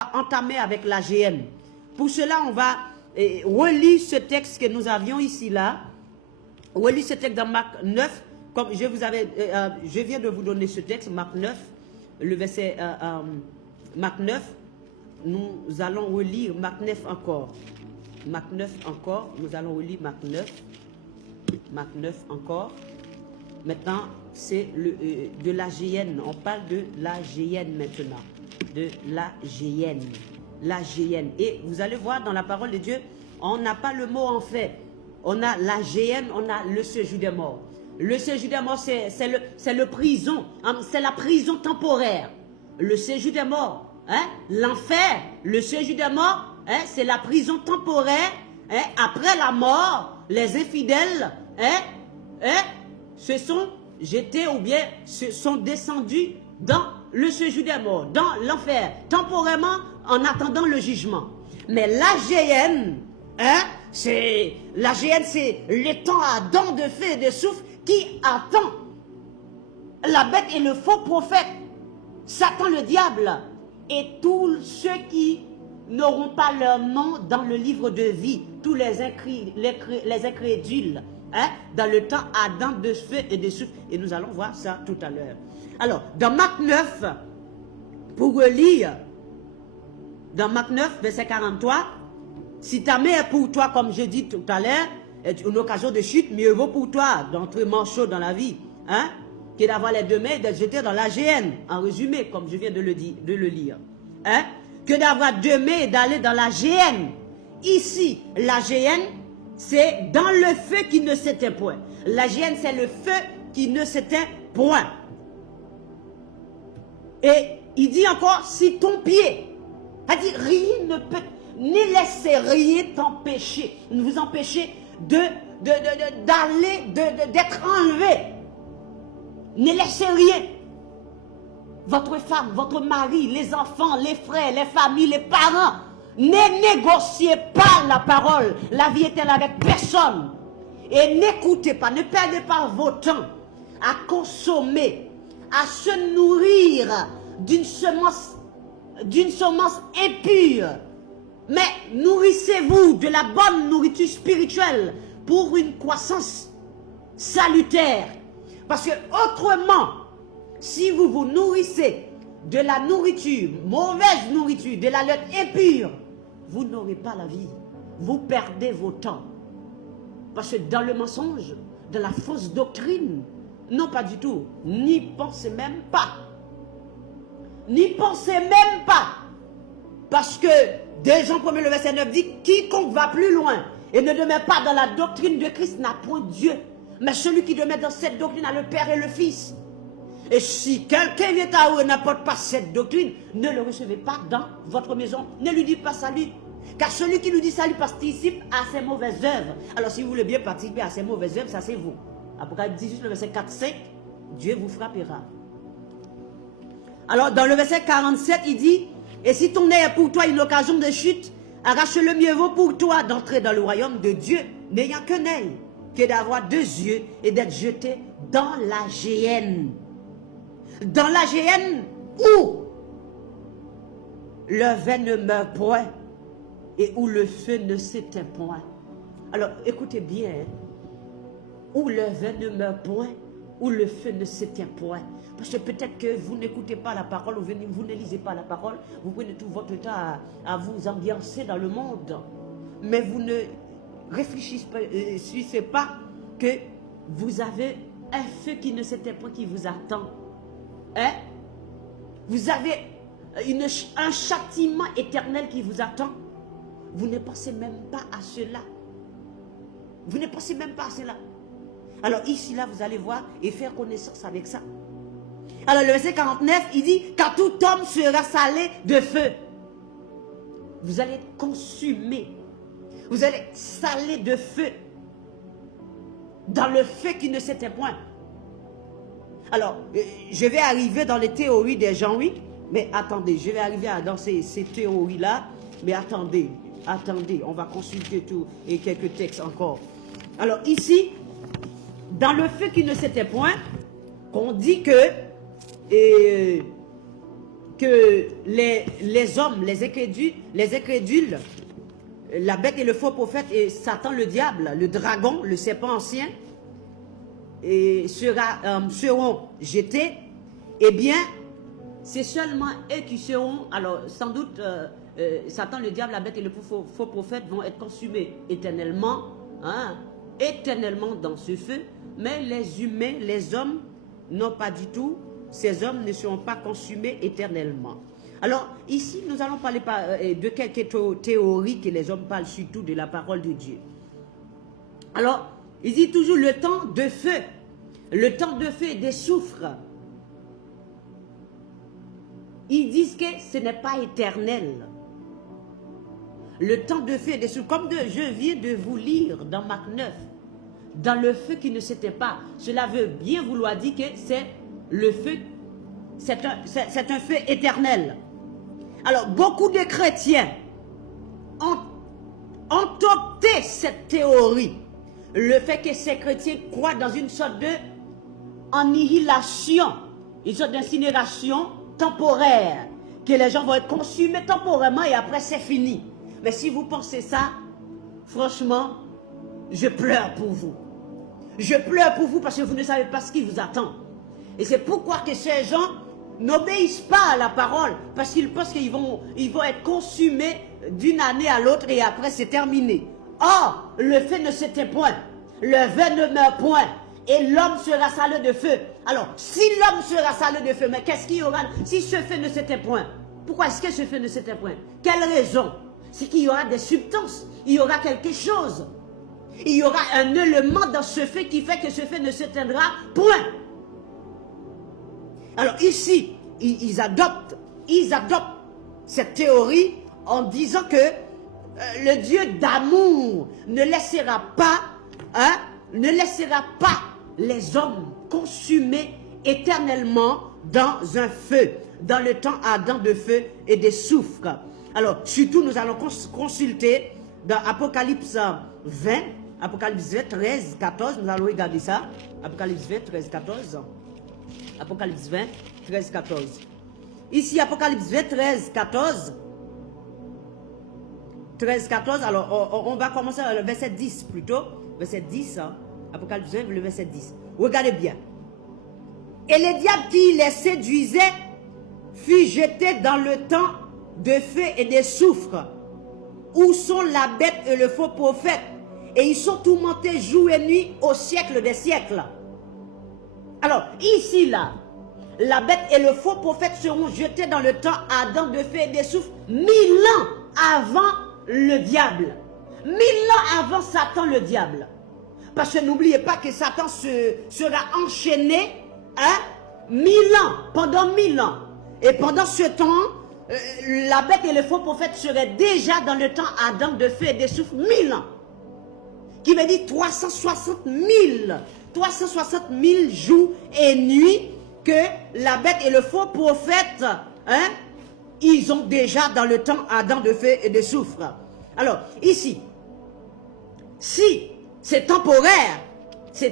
entamer avec la GN. Pour cela, on va relire ce texte que nous avions ici, là. Relire ce texte dans Marc 9. Comme je viens de vous donner ce texte, Marc 9, le verset Marc 9. Nous allons relire Marc 9 encore. Marc 9 encore. Nous allons relire Marc 9. Marc 9 encore. Maintenant, c'est de la GN. On parle de la GN maintenant. De la GN. La GN. Et vous allez voir dans la parole de Dieu, on n'a pas le mot en fait. On a la GN, on a le séjour des morts. Le séjour des morts, c'est le prison. C'est la prison temporaire. Le séjour des morts. Hein? L'enfer, le séjour des morts, hein? C'est la prison temporaire. Hein? Après la mort, les infidèles se sont jetés ou bien se sont descendus dans le séjour des morts, dans l'enfer, temporairement en attendant le jugement. Mais l'AGN, c'est le temps à dents de feu et de souffle qui attend la bête et le faux prophète, Satan le diable, et tous ceux qui n'auront pas leur nom dans le livre de vie, tous les incrédules, dans le temps à dents de feu et de souffle. Et nous allons voir ça tout à l'heure. Alors, dans Marc 9, pour relire, dans Marc 9, verset 43, si ta mère est pour toi, comme je dis tout à l'heure, est une occasion de chute, mieux vaut pour toi d'entrer manchot dans la vie, que d'avoir les deux mains et d'être jeté dans la GN, en résumé, comme je viens de le lire. Que d'avoir deux mains et d'aller dans la GN. Ici, la GN, c'est dans le feu qui ne s'éteint point. La GN, c'est le feu qui ne s'éteint point. Et il dit encore, si ton pied, c'est-à-dire rien ne peut, ne laissez rien t'empêcher, ne vous empêcher d'aller, d'être enlevé. Ne laissez rien. Votre femme, votre mari, les enfants, les frères, les familles, les parents, ne négociez pas la parole, la vie éternelle avec personne. Et n'écoutez pas, ne perdez pas vos temps à consommer, à se nourrir d'une semence impure. Mais nourrissez-vous de la bonne nourriture spirituelle pour une croissance salutaire. Parce que autrement, si vous vous nourrissez de la nourriture, mauvaise nourriture, de la lutte impure, vous n'aurez pas la vie. Vous perdez vos temps. Parce que dans le mensonge, dans la fausse doctrine, non pas du tout, n'y pensez même pas. N'y pensez même pas. Parce que 2 Jean 1er le verset 9 dit, quiconque va plus loin et ne demeure pas dans la doctrine de Christ n'a point Dieu. Mais celui qui demeure dans cette doctrine a le Père et le Fils. Et si quelqu'un vient à vous et n'apporte pas cette doctrine, ne le recevez pas dans votre maison. Ne lui dites pas salut. Car celui qui lui dit salut participe à ses mauvaises œuvres. Alors si vous voulez bien participer à ses mauvaises œuvres, ça c'est vous. Apocalypse 18, le verset 4-5, Dieu vous frappera. Alors dans le verset 47, il dit, et si ton nez est pour toi une occasion de chute, arrache-le, mieux vaut pour toi d'entrer dans le royaume de Dieu, n'ayant qu'un œil, que d'avoir 2 yeux et d'être jeté dans la géhenne. Dans la géhenne où le vin ne meurt point et où le feu ne s'éteint point. Alors écoutez bien, où le vin ne meurt point, où le feu ne s'éteint point. Parce que peut-être que vous n'écoutez pas la parole, vous ne lisez pas la parole, vous prenez tout votre temps à vous ambiancer dans le monde. Mais vous ne réfléchissez pas que vous avez un feu qui ne s'éteint point qui vous attend. Vous avez un châtiment éternel qui vous attend. Vous ne pensez même pas à cela. Vous ne pensez même pas à cela. Alors ici, là, vous allez voir et faire connaissance avec ça. Alors le verset 49, il dit, car tout homme sera salé de feu. Vous allez être consumé. Vous allez être salé de feu. Dans le feu qui ne s'éteint point. Alors, je vais arriver dans les théories des Jean-Hugues, mais attendez, je vais arriver dans ces théories-là, mais attendez, on va consulter tout et quelques textes encore. Alors ici, dans le feu qui ne s'éteint point, qu'on dit que que les hommes, les incrédules, la bête et le faux prophète et Satan le diable, le dragon, le serpent ancien, seront jetés, eh bien, c'est seulement eux qui seront, alors sans doute, Satan le diable, la bête et le faux prophète vont être consumés éternellement, hein, éternellement dans ce feu, mais les humains, les hommes, non pas du tout, ces hommes ne seront pas consumés éternellement. Alors, ici, nous allons parler de quelques théories que les hommes parlent surtout de la parole de Dieu. Alors, il dit toujours le temps de feu. Le temps de feu et des soufres. Ils disent que ce n'est pas éternel. Le temps de feu et des soufres. Comme je viens de vous lire dans Marc 9, dans le feu qui ne s'éteint pas. Cela veut bien vouloir dire que c'est le feu, c'est un feu éternel. Alors, beaucoup de chrétiens ont opté cette théorie. Le fait que ces chrétiens croient dans une sorte de annihilation, une sorte d'incinération temporaire, que les gens vont être consumés temporairement et après c'est fini. Mais si vous pensez ça, franchement, je pleure pour vous. Je pleure pour vous parce que vous ne savez pas ce qui vous attend. Et c'est pourquoi que ces gens n'obéissent pas à la parole, parce qu'ils pensent qu'ils vont être consumés d'une année à l'autre et après c'est terminé. Or, le feu ne s'éteint point, le feu ne meurt point, et l'homme sera salé de feu. Alors, si l'homme sera salé de feu, mais qu'est-ce qu'il y aura si ce feu ne s'éteint point? Pourquoi est-ce que ce feu ne s'éteint point? Quelle raison? C'est qu'il y aura des substances, il y aura quelque chose. Il y aura un élément dans ce feu qui fait que ce feu ne s'éteindra point. Alors ici, ils adoptent cette théorie en disant que le Dieu d'amour ne laissera pas les hommes consumés éternellement dans un feu, dans le temps ardent de feu et de soufre. Alors, surtout, nous allons consulter dans Apocalypse 20, Apocalypse 20, 13, 14, nous allons regarder ça. Apocalypse 20, 13, 14. Apocalypse 20, 13, 14. Ici, Apocalypse 20, 13, 14. 13, 14, alors on va commencer le verset 10 plutôt. Verset 10, hein? Apocalypse 20, le verset 10. Regardez bien. Et les diables qui les séduisaient furent jetés dans le temps de feu et de soufre, où sont la bête et le faux prophète, et ils sont tourmentés jour et nuit au siècle des siècles. Alors, ici, là, la bête et le faux prophète seront jetés dans le temps ardent de feu et de soufre 1000 ans avant le diable. 1000 ans avant Satan le diable. Parce que n'oubliez pas que Satan sera enchaîné 1000 ans, pendant 1000 ans. Et pendant ce temps, la bête et le faux prophète seraient déjà dans le temps ardent de feu et de soufre 1000 ans. Qui veut dire 360 000 jours et nuits que la bête et le faux prophète, ils ont déjà dans le temps ardent de feu et de soufre. Alors, ici, si c'est temporaire, si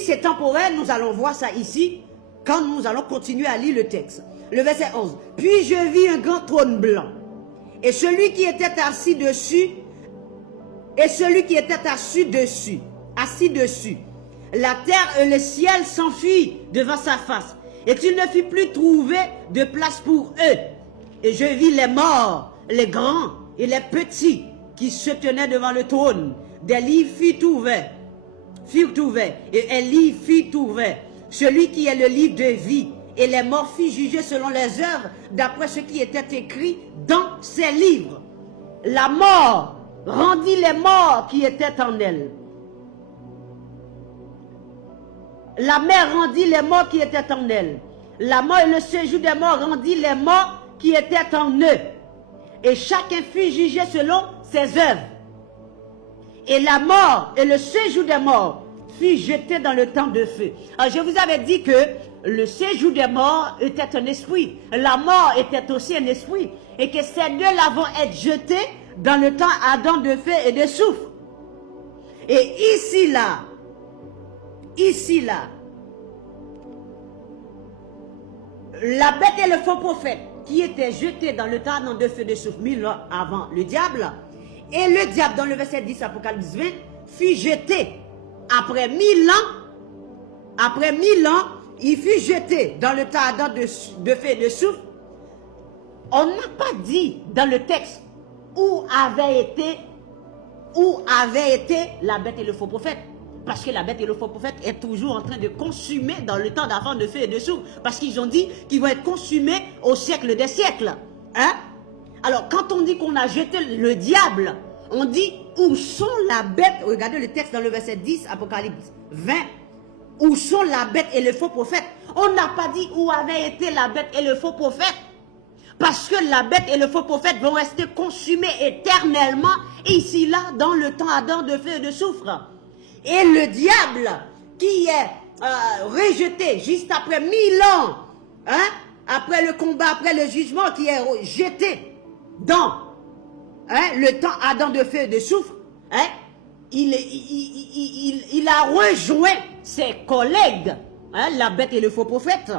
c'est temporaire, nous allons voir ça ici, quand nous allons continuer à lire le texte. Le verset 11. Puis je vis un grand trône blanc, et celui qui était assis dessus, assis dessus. La terre et le ciel s'enfuient devant sa face, et il ne fut plus trouvé de place pour eux. Et je vis les morts, les grands et les petits, qui se tenaient devant le trône. Des livres furent ouverts, et un livre fut ouvert, celui qui est le livre de vie, et les morts furent jugés selon les œuvres, d'après ce qui était écrit dans ces livres. La mort rendit les morts qui étaient en elle. La mer rendit les morts qui étaient en elle. La mort et le séjour des morts rendit les morts qui étaient en eux. Et chacun fut jugé selon ses œuvres. Et la mort et le séjour des morts fut jeté dans le temps de feu. Alors je vous avais dit que le séjour des morts était un esprit. La mort était aussi un esprit. Et que ces deux-là vont être jetés dans le temps ardent de feu et de soufre. Et ici là, la bête et le faux prophète qui étaient jetés dans le temps de feu de soufre 1000 ans avant le diable, et le diable dans le verset 10 Apocalypse 20 fut jeté après 1000 ans, il fut jeté dans le temps ardent de feu et de soufre. On n'a pas dit dans le texte où avait été la bête et le faux prophète. Parce que la bête et le faux prophète est toujours en train de consumer dans le temps d'avant de feu et de soufre. Parce qu'ils ont dit qu'ils vont être consumés au siècle des siècles. Hein? Alors, quand on dit qu'on a jeté le diable, on dit où sont la bête. Regardez le texte dans le verset 10, Apocalypse 20. Où sont la bête et le faux prophète? On n'a pas dit où avait été la bête et le faux prophète. Parce que la bête et le faux prophète vont rester consumés éternellement, ici, là, dans le temps ardent de feu et de soufre. Et le diable, qui est rejeté juste après 1000 ans, hein, après le combat, après le jugement, qui est jeté dans le temps ardent de feu et de soufre, hein, il a rejoint ses collègues, hein, la bête et le faux prophète,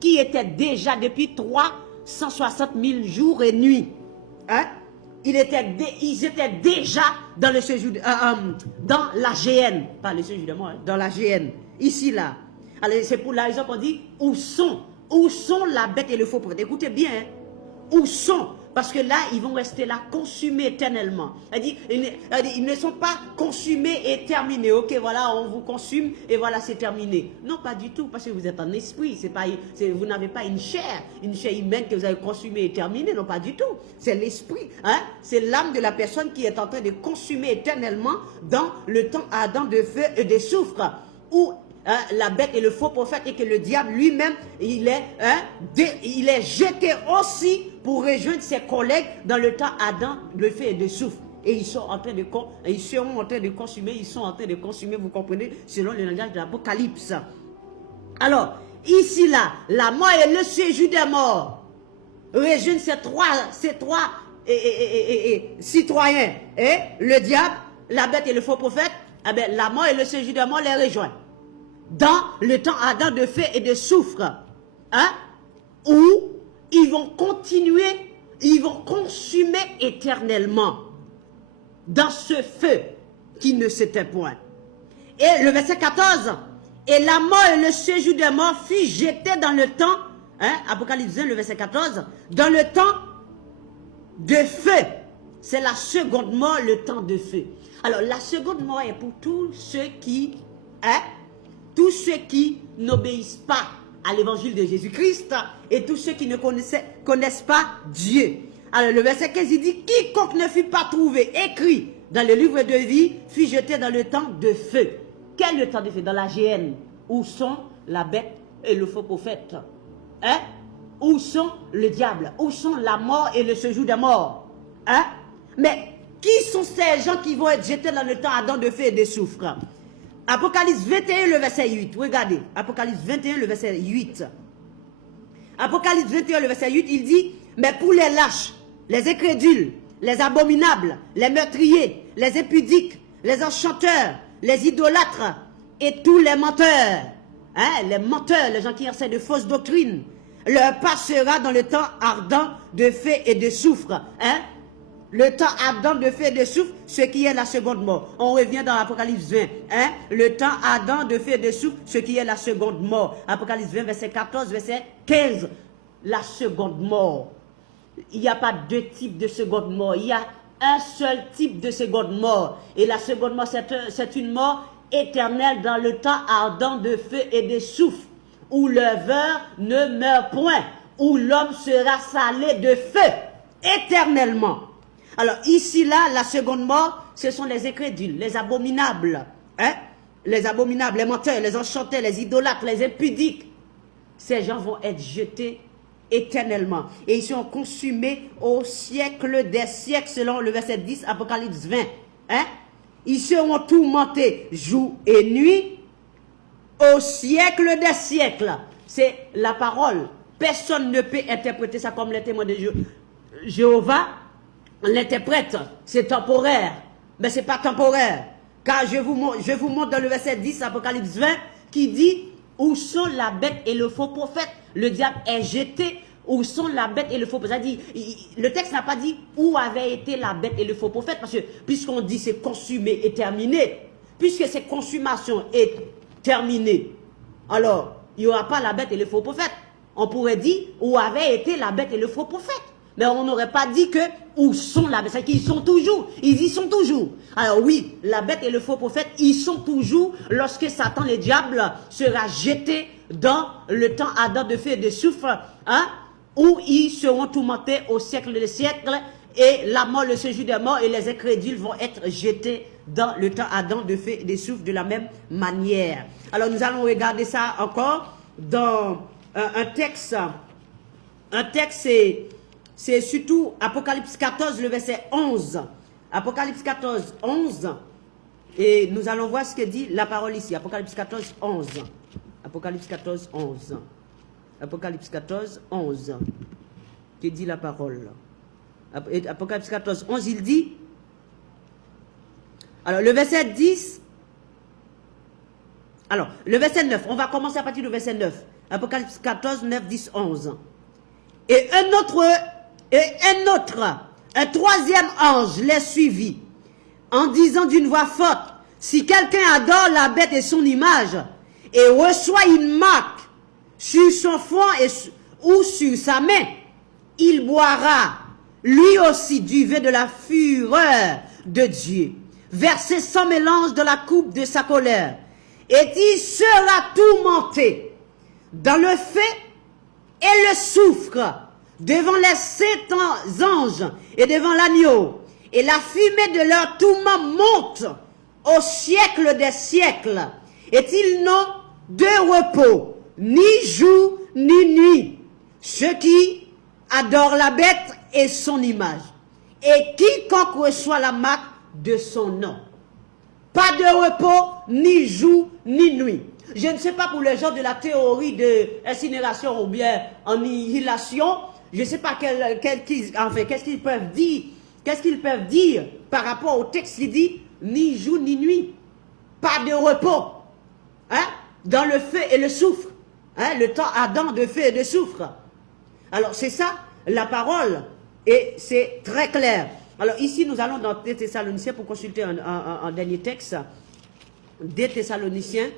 qui étaient déjà depuis 360 000 jours et nuits. Hein? Ils étaient déjà dans le séjour, dans la GN, pas le séjour de mort, dans la GN, ici, là. Alors, c'est pour la raison qu'on dit, où sont la bête et le faux prophète? Écoutez bien, hein? Où sont? Parce que là, ils vont rester là, consumés éternellement. Ils ne sont pas consumés et terminés. Ok, voilà, on vous consume et voilà, c'est terminé. Non, pas du tout, parce que vous êtes en esprit. Vous n'avez pas une chair humaine que vous avez consumée et terminée. Non, pas du tout. C'est l'esprit. Hein? C'est l'âme de la personne qui est en train de consumer éternellement dans le temps ardent de feu et de soufre. Où la bête et le faux prophète, et que le diable lui-même, il est jeté aussi pour rejoindre ses collègues dans le temps ardent de feu et de soufre. Et ils seront en train de consommer, vous comprenez, selon le langage de l'Apocalypse. Alors, ici là, la mort et le séjour des morts rejoignent ces trois citoyens, et le diable, la bête et le faux prophète. Eh bien, la mort et le séjour des morts les rejoignent dans le temps ardent de feu et de soufre, hein, où ils vont continuer, ils vont consumer éternellement dans ce feu qui ne s'éteint point. Et le verset 14, et la mort et le séjour des morts fut jeté dans le temps, hein, Apocalypse 1, le verset 14, dans le temps de feu. C'est la seconde mort, le temps de feu. Alors, la seconde mort est pour tous ceux qui, n'obéissent pas à l'évangile de Jésus-Christ et tous ceux qui ne connaissent pas Dieu. Alors le verset 15, il dit, quiconque ne fut pas trouvé écrit dans le livre de vie fut jeté dans le temps de feu. Quel est le temps de feu? Dans la GN. Où sont la bête et le faux prophète? Hein? Où sont le diable? Où sont la mort et le séjour des morts? Hein? Mais qui sont ces gens qui vont être jetés dans le temps ardent de feu et de soufre? Apocalypse 21, le verset 8. Regardez. Apocalypse 21, le verset 8. Apocalypse 21, le verset 8, il dit, mais pour les lâches, les incrédules, les abominables, les meurtriers, les impudiques, les enchanteurs, les idolâtres et tous les menteurs, hein, les menteurs, les gens qui enseignent de fausses doctrines, leur part sera dans le temps ardent de feu et de soufre. Hein? Le temps ardent de feu et de soufre, ce qui est la seconde mort. On revient dans l'Apocalypse 20. Hein? Le temps ardent de feu et de soufre, ce qui est la seconde mort. Apocalypse 20, verset 14, verset 15. La seconde mort. Il n'y a pas deux types de seconde mort. Il y a un seul type de seconde mort. Et la seconde mort, c'est une mort éternelle dans le temps ardent de feu et de soufre, où le ver ne meurt point, où l'homme sera salé de feu éternellement. Alors ici, là, la seconde mort, ce sont les incrédules, les abominables, hein? Les abominables, les menteurs, les enchanteurs, les idolâtres, les impudiques. Ces gens vont être jetés éternellement. Et ils sont consumés au siècle des siècles, selon le verset 10, Apocalypse 20. Hein? Ils seront tourmentés jour et nuit au siècle des siècles. C'est la parole. Personne ne peut interpréter ça comme les témoins de Jéhovah. L'interprète, c'est temporaire. Mais ce n'est pas temporaire. Car je vous montre dans le verset 10, Apocalypse 20, qui dit, où sont la bête et le faux prophète? le diable est jeté. Où sont la bête et le faux prophète? Le texte n'a pas dit où avait été la bête et le faux prophète, parce que puisqu'on dit c'est consumé et terminé, puisque cette consommation est terminée, alors il n'y aura pas la bête et le faux prophète. On pourrait dire où avait été la bête et le faux prophète. Mais on n'aurait pas dit que où sont la bête. C'est qu'ils sont toujours. Ils y sont toujours. Alors oui, la bête et le faux prophète, ils sont toujours lorsque Satan, le diable, sera jeté dans le temps ardent de feu et de soufre, hein, où ils seront tourmentés au siècle des siècles, et la mort, le séjour des morts et les incrédules vont être jetés dans le temps ardent de feu et de soufre de la même manière. Alors nous allons regarder ça encore dans un texte. Un texte, c'est surtout Apocalypse 14, le verset 11. Apocalypse 14, 11. Et nous allons voir ce que dit la parole ici. Apocalypse 14, 11. Apocalypse 14, 11. Apocalypse 14, 11. Que dit la parole? Apocalypse 14, 11, il dit... Alors, le verset 10... Alors, le verset 9. On va commencer à partir du verset 9. Apocalypse 14, 9, 10, 11. Et un troisième ange les suivit, en disant d'une voix forte, si quelqu'un adore la bête et son image, et reçoit une marque sur son front ou sur sa main, il boira lui aussi du vin de la fureur de Dieu, versé sans mélange dans la coupe de sa colère, et il sera tourmenté dans le feu et le soufre, devant les 7 anges et devant l'agneau, et la fumée de leur tourment monte au siècle des siècles, et ils n'ont de repos, ni jour, ni nuit, ceux qui adorent la bête et son image, et quiconque reçoit la marque de son nom. Pas de repos, ni jour, ni nuit. Je ne sais pas pour les gens de la théorie de incinération ou bien annihilation, je ne sais pas qu'est-ce qu'ils peuvent dire. Qu'est-ce qu'ils peuvent dire par rapport au texte qui dit ni jour ni nuit, pas de repos, hein, dans le feu et le soufre, hein, le temps ardent de feu et de soufre. Alors c'est ça la parole et c'est très clair. Alors ici nous allons dans 2 Thessaloniciens pour consulter un dernier texte. 2 Thessaloniciens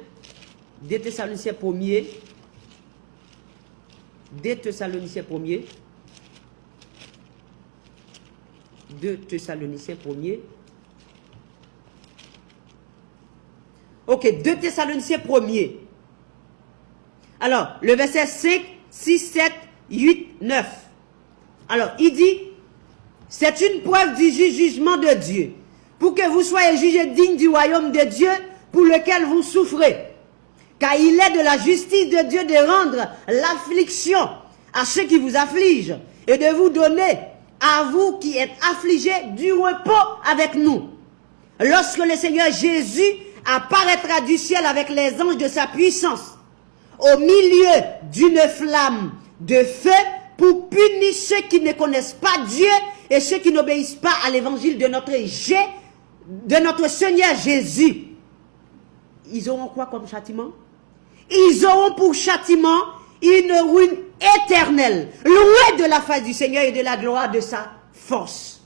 1er. 2 Thessaloniciens 1er. 2 Thessaloniciens 1er. Ok, 2 Thessaloniciens 1er. Alors, le verset 5, 6, 7, 8, 9. Alors, il dit, c'est une preuve du jugement de Dieu, pour que vous soyez jugés dignes du royaume de Dieu, pour lequel vous souffrez. Car il est de la justice de Dieu de rendre l'affliction à ceux qui vous affligent, et de vous donner, à vous qui êtes affligés, du repos avec nous. Lorsque le Seigneur Jésus apparaîtra du ciel avec les anges de sa puissance, au milieu d'une flamme de feu, pour punir ceux qui ne connaissent pas Dieu et ceux qui n'obéissent pas à l'évangile de notre Seigneur Jésus. Ils auront quoi comme châtiment? Ils auront pour châtiment une ruine éternelle, loin de la face du Seigneur et de la gloire de sa force.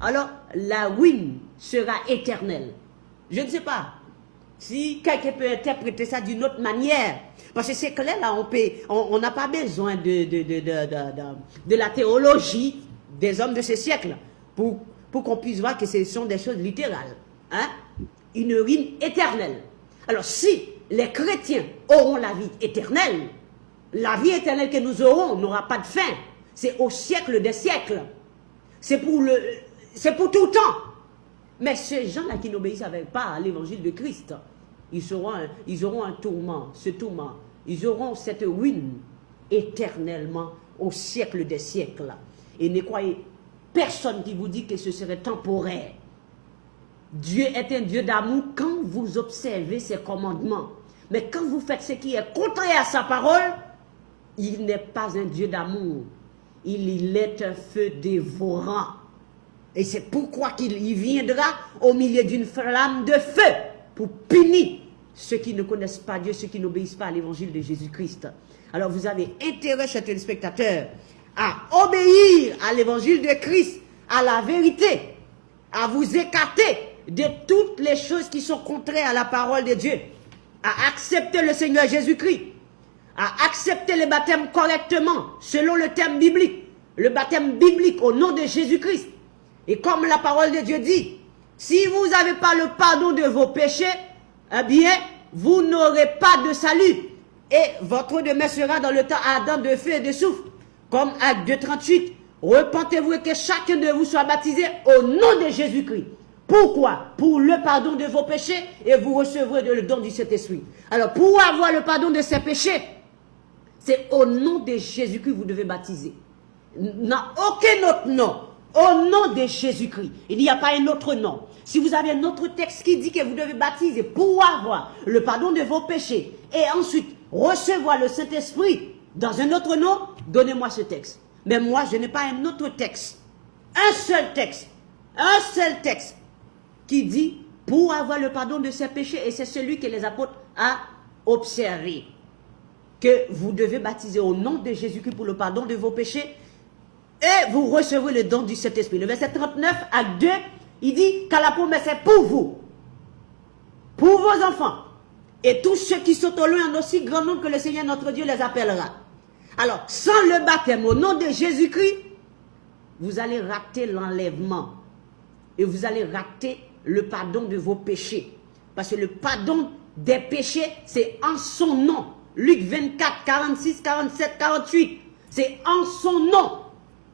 Alors, la ruine sera éternelle. Je ne sais pas si quelqu'un peut interpréter ça d'une autre manière. Parce que c'est clair, là, on n'a pas besoin de la théologie des hommes de ce siècle pour qu'on puisse voir que ce sont des choses littérales. Hein? Une ruine éternelle. Alors, si les chrétiens auront la vie éternelle que nous aurons n'aura pas de fin. C'est au siècle des siècles. C'est pour tout le temps. Mais ces gens-là qui n'obéissent pas à l'évangile de Christ, ils auront un tourment, ce tourment. Ils auront cette ruine éternellement au siècle des siècles. Et ne croyez personne qui vous dit que ce serait temporaire. Dieu est un Dieu d'amour quand vous observez ses commandements. Mais quand vous faites ce qui est contraire à sa parole, il n'est pas un Dieu d'amour. Il est un feu dévorant. Et c'est pourquoi il viendra au milieu d'une flamme de feu pour punir ceux qui ne connaissent pas Dieu, ceux qui n'obéissent pas à l'évangile de Jésus-Christ. Alors vous avez intérêt, chers téléspectateurs, à obéir à l'évangile de Christ, à la vérité, à vous écarter de toutes les choses qui sont contraires à la parole de Dieu, à accepter le Seigneur Jésus-Christ, à accepter le baptême correctement, selon le thème biblique, le baptême biblique au nom de Jésus-Christ. Et comme la parole de Dieu dit, si vous n'avez pas le pardon de vos péchés, eh bien, vous n'aurez pas de salut. Et votre demeure sera dans le temps ardent de feu et de souffle. Comme Acte 2:38, repentez-vous et que chacun de vous soit baptisé au nom de Jésus-Christ. Pourquoi? Pour le pardon de vos péchés et vous recevrez le don du Saint-Esprit. Alors, pour avoir le pardon de ces péchés, c'est au nom de Jésus-Christ que vous devez baptiser. N'a aucun autre nom. Au nom de Jésus-Christ. Il n'y a pas un autre nom. Si vous avez un autre texte qui dit que vous devez baptiser pour avoir le pardon de vos péchés et ensuite recevoir le Saint-Esprit dans un autre nom, donnez-moi ce texte. Mais moi, je n'ai pas un autre texte. Un seul texte qui dit pour avoir le pardon de ses péchés, et c'est celui que les apôtres ont observé, que vous devez baptiser au nom de Jésus-Christ pour le pardon de vos péchés et vous recevrez le don du Saint-Esprit. Le verset 39, acte 2, il dit car la promesse est pour vous, pour vos enfants, et tous ceux qui sont au loin en aussi grand nombre que le Seigneur notre Dieu les appellera. Alors, sans le baptême au nom de Jésus-Christ, vous allez rater l'enlèvement et vous allez rater le pardon de vos péchés. Parce que le pardon des péchés, c'est en son nom. Luc 24, 46, 47, 48. C'est en son nom.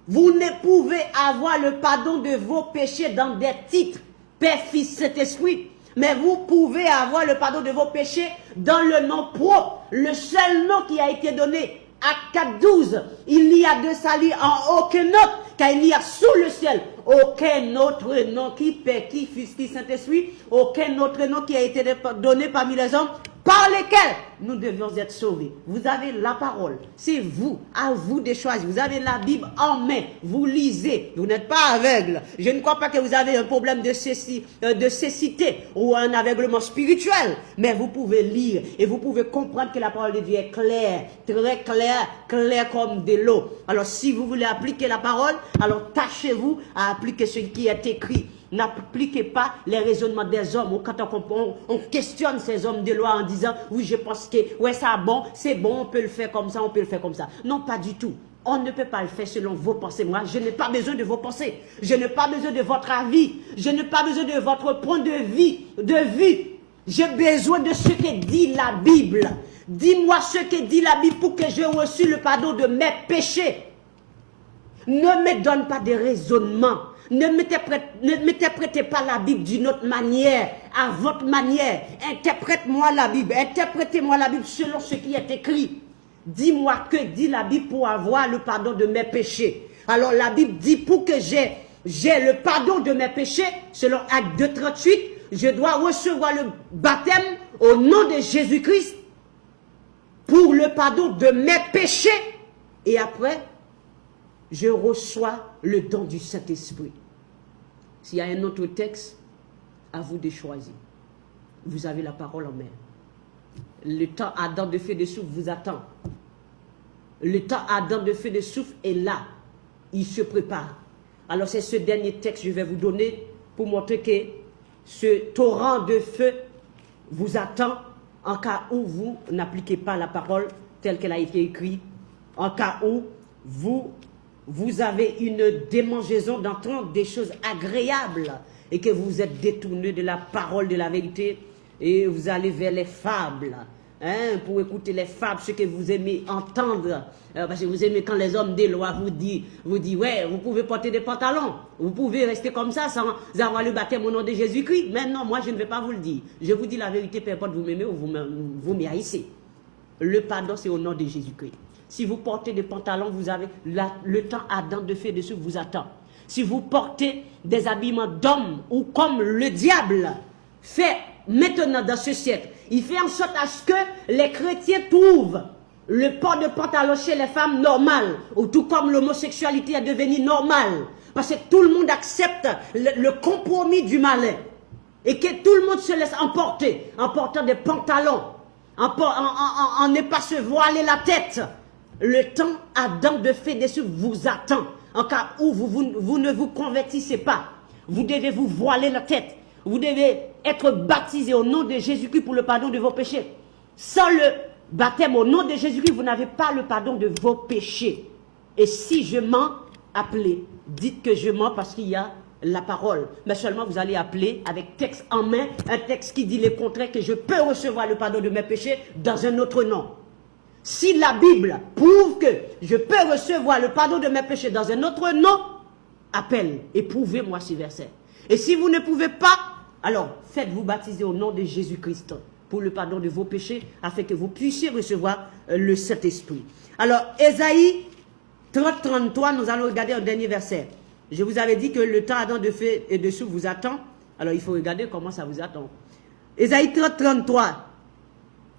Vous ne pouvez avoir le pardon de vos péchés dans des titres, Père, Fils, Saint-Esprit. Mais vous pouvez avoir le pardon de vos péchés dans le nom propre, le seul nom qui a été donné. Acte 4:12, il n'y a de salut en aucun autre, car il y a sous le ciel aucun autre nom qui Père, qui Fils, qui Saint-Esprit, aucun autre nom qui a été donné parmi les hommes par lesquels nous devions être sauvés. Vous avez la parole, c'est vous, à vous de choisir. Vous avez la Bible en main, vous lisez, vous n'êtes pas aveugle. Je ne crois pas que vous avez un problème de cécité ou un aveuglement spirituel, mais vous pouvez lire et vous pouvez comprendre que la parole de Dieu est claire, très claire, claire comme de l'eau. Alors si vous voulez appliquer la parole, alors tâchez-vous à appliquer ce qui est écrit. N'appliquez pas les raisonnements des hommes. Ou quand on questionne ces hommes de loi en disant, oui, je pense que, ouais, ça bon, c'est bon, on peut le faire comme ça, on peut le faire comme ça. Non, pas du tout. On ne peut pas le faire selon vos pensées. Moi, je n'ai pas besoin de vos pensées. Je n'ai pas besoin de votre avis. Je n'ai pas besoin de votre point de vue. J'ai besoin de ce que dit la Bible. Dis-moi ce que dit la Bible pour que je reçoive le pardon de mes péchés. Ne me donne pas de raisonnement. Ne m'interprétez pas la Bible d'une autre manière, à votre manière. Interprète-moi la Bible. Interprétez-moi la Bible selon ce qui est écrit. Dis-moi que dit la Bible pour avoir le pardon de mes péchés. Alors la Bible dit pour que j'ai le pardon de mes péchés, selon Acte 2:38, je dois recevoir le baptême au nom de Jésus-Christ pour le pardon de mes péchés. Et après, je reçois le don du Saint-Esprit. S'il y a un autre texte, à vous de choisir. Vous avez la parole en main. Le temps ardent de feu de souffle vous attend. Le temps ardent de feu de souffle est là. Il se prépare. Alors c'est ce dernier texte que je vais vous donner pour montrer que ce torrent de feu vous attend en cas où vous n'appliquez pas la parole telle qu'elle a été écrite, en cas où vous avez une démangeaison d'entendre des choses agréables et que vous êtes détourné de la parole de la vérité et vous allez vers les fables. Pour écouter les fables, ce que vous aimez entendre. Parce que vous aimez quand les hommes des lois vous disent, ouais, vous pouvez porter des pantalons. Vous pouvez rester comme ça sans avoir le baptême au nom de Jésus-Christ. Mais non, moi je ne vais pas vous le dire. Je vous dis la vérité, peu importe vous m'aimez ou vous m'haïssez. Le pardon, c'est au nom de Jésus-Christ. Si vous portez des pantalons, vous avez le temps ardent de feu dessus vous attend. Si vous portez des habillements d'hommes ou comme le diable fait maintenant dans ce siècle, il fait en sorte à ce que les chrétiens trouvent le port de pantalon chez les femmes normal, ou tout comme l'homosexualité est devenue normale. Parce que tout le monde accepte le compromis du malin. Et que tout le monde se laisse emporter en portant des pantalons. en ne pas se voiler la tête. Le temps Adam de fait des souffles vous attend. En cas où vous ne vous convertissez pas, vous devez vous voiler la tête. Vous devez être baptisé au nom de Jésus-Christ pour le pardon de vos péchés. Sans le baptême au nom de Jésus-Christ, vous n'avez pas le pardon de vos péchés. Et si je mens, appelez. Dites que je mens parce qu'il y a la parole. Mais seulement vous allez appeler avec texte en main, un texte qui dit le contraire, que je peux recevoir le pardon de mes péchés dans un autre nom. Si la Bible prouve que je peux recevoir le pardon de mes péchés dans un autre nom, appelle et prouvez-moi ce verset. Et si vous ne pouvez pas, alors faites-vous baptiser au nom de Jésus-Christ pour le pardon de vos péchés, afin que vous puissiez recevoir le Saint-Esprit. Alors, Ésaïe 30-33, nous allons regarder un dernier verset. Je vous avais dit que le temps Adam de feu et de souffle vous attend. Alors, il faut regarder comment ça vous attend. Ésaïe 30-33.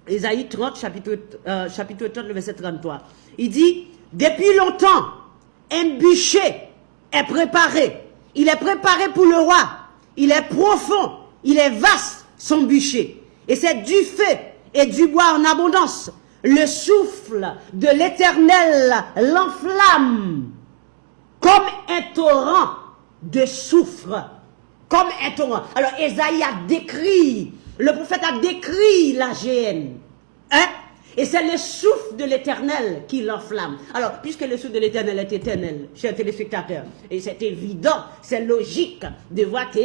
Ésaïe 30, chapitre 30, le verset 33. Il dit, depuis longtemps, un bûcher est préparé. Il est préparé pour le roi. Il est profond. Il est vaste, son bûcher. Et c'est du feu et du bois en abondance. Le souffle de l'Éternel l'enflamme comme un torrent de soufre. Comme un torrent. Alors, Ésaïe a décrit, le prophète a décrit la géhenne. Hein? Et c'est le souffle de l'Éternel qui l'enflamme. Alors, puisque le souffle de l'Éternel est éternel, chers téléspectateurs, et c'est évident, c'est logique de voir que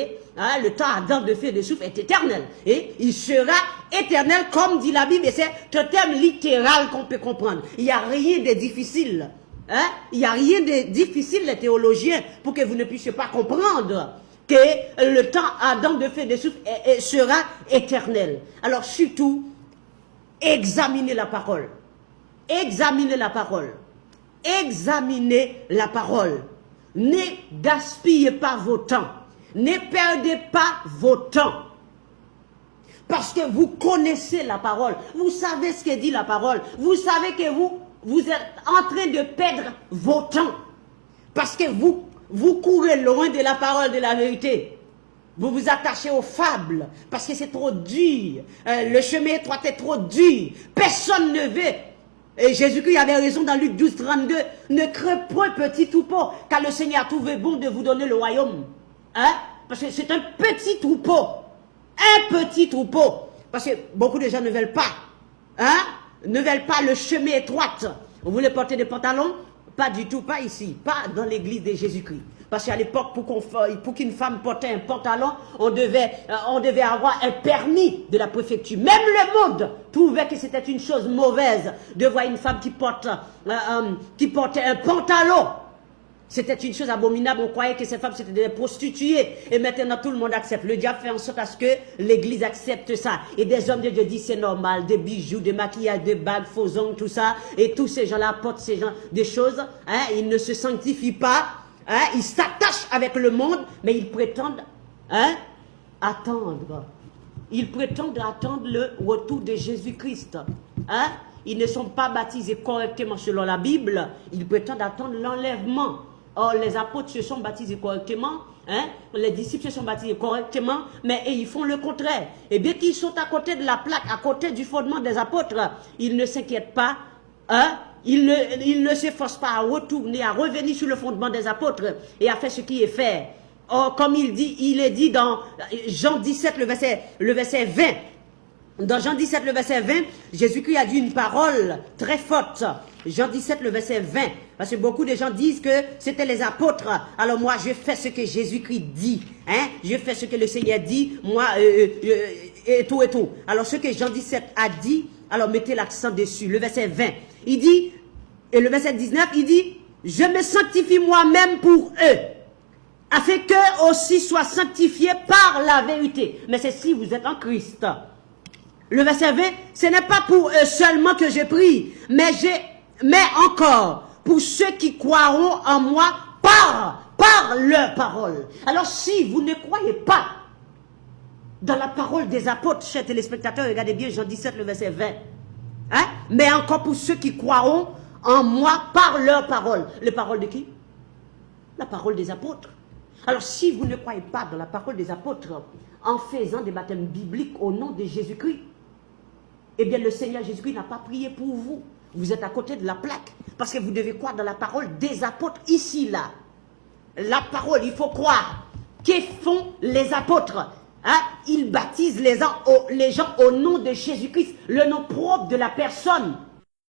le temps Adam de feu et de souffle est éternel. Et il sera éternel, comme dit la Bible, et c'est un terme littéral qu'on peut comprendre. Il n'y a rien de difficile. Hein? Il n'y a rien de difficile, les théologiens, pour que vous ne puissiez pas comprendre que le temps Adam de feu et de souffle sera éternel. Alors, surtout, examinez la parole. Examinez la parole. Examinez la parole. Ne gaspillez pas vos temps. Ne perdez pas vos temps. Parce que vous connaissez la parole. Vous savez ce que dit la parole. Vous savez que vous êtes en train de perdre vos temps. Parce que vous courez loin de la parole de la vérité. Vous vous attachez aux fables parce que c'est trop dur. Le chemin étroit est trop dur. Personne ne veut. Et Jésus-Christ avait raison dans Luc 12, 32. Ne creux point, petit troupeau, car le Seigneur a trouvé bon de vous donner le royaume. Hein? Parce que c'est un petit troupeau. Un petit troupeau. Parce que beaucoup de gens ne veulent pas. Hein? Ne veulent pas le chemin étroit. Vous voulez porter des pantalons? Pas du tout, pas ici. Pas dans l'église de Jésus-Christ. Parce qu'à l'époque, pour qu'une femme portait un pantalon, on devait avoir un permis de la préfecture. Même le monde trouvait que c'était une chose mauvaise de voir une femme qui portait un pantalon. C'était une chose abominable. On croyait que ces femmes c'était des prostituées. Et maintenant, tout le monde accepte. Le diable fait en sorte à ce que l'église accepte ça. Et des hommes de Dieu disent c'est normal. Des bijoux, des maquillages, des bagues, faux ongles, tout ça. Et tous ces gens-là portent des choses. Hein, ils ne se sanctifient pas. Hein, ils s'attachent avec le monde, mais ils prétendent attendre. Ils prétendent attendre le retour de Jésus-Christ. Hein? Ils ne sont pas baptisés correctement selon la Bible. Ils prétendent attendre l'enlèvement. Or, les apôtres se sont baptisés correctement. Hein? Les disciples se sont baptisés correctement, mais ils font le contraire. Et bien qu'ils sont à côté de la plaque, à côté du fondement des apôtres, ils ne s'inquiètent pas. Hein? Ils ne s'efforcent pas à retourner, à revenir sur le fondement des apôtres et à faire ce qui est fait. Or, comme il est dit dans Jean 17, le verset 20. Dans Jean 17, le verset 20, Jésus-Christ a dit une parole très forte. Jean 17, le verset 20. Parce que beaucoup de gens disent que c'était les apôtres. Alors moi, je fais ce que Jésus-Christ dit. Hein? Je fais ce que le Seigneur dit. Moi, et tout et tout. Alors ce que Jean 17 a dit, alors mettez l'accent dessus. Le verset 20. Il dit, et le verset 19, il dit, je me sanctifie moi-même pour eux, afin qu'eux aussi soient sanctifiés par la vérité. Mais c'est si vous êtes en Christ. Le verset 20, ce n'est pas pour eux seulement que je prie, mais encore pour ceux qui croiront en moi par leur parole. Alors si vous ne croyez pas dans la parole des apôtres, chers téléspectateurs, regardez bien Jean 17, le verset 20. Hein? Mais encore pour ceux qui croiront en moi par leur parole. Les paroles de qui? La parole des apôtres. Alors si vous ne croyez pas dans la parole des apôtres en faisant des baptêmes bibliques au nom de Jésus-Christ, eh bien le Seigneur Jésus-Christ n'a pas prié pour vous. Vous êtes à côté de la plaque. Parce que vous devez croire dans la parole des apôtres ici, là. La parole, il faut croire. Que font les apôtres? Hein? Ils baptisent les gens au nom de Jésus-Christ, le nom propre de la personne.